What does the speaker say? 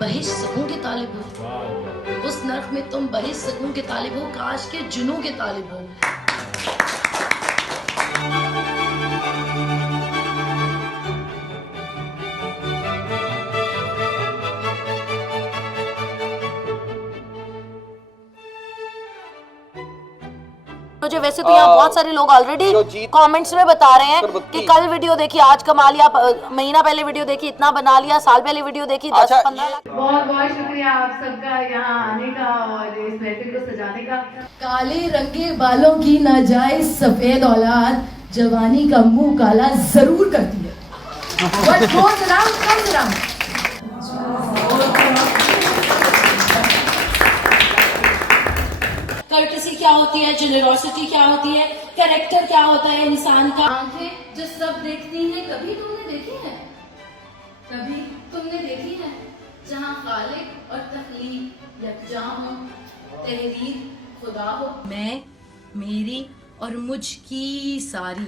बहिश सकूं के तालिब हो, उस नर्क में तुम बहिश सकूं के तालिब हो, काश के जुनूं के तालिब हो। मुझे वैसे तो यहाँ बहुत सारे लोग ऑलरेडी कमेंट्स में बता रहे हैं कि कल वीडियो देखी, आज कमा लिया, महीना पहले वीडियो देखी, इतना बना लिया, साल पहले वीडियो देखी, 10-15 लाख। बहुत बहुत शुक्रिया आप सबका यहाँ आने का और इस महफिल को सजाने का। काले रंगे बालों की नाजायज सफेद औलाद जवानी का मुंह काला जरूर करती है। What goes around comes around. Courtesy क्या होती है, जेनरोसिटी क्या होती है, कैरेक्टर क्या होता है इंसान का। आंखें जो सब देखती हैं, कभी तुमने देखी है, कभी तुमने देखी है जहाँ खालिक और तख्लीक यकजा हो, तहरीर खुदा हो। मैं, मेरी और मुझ की सारी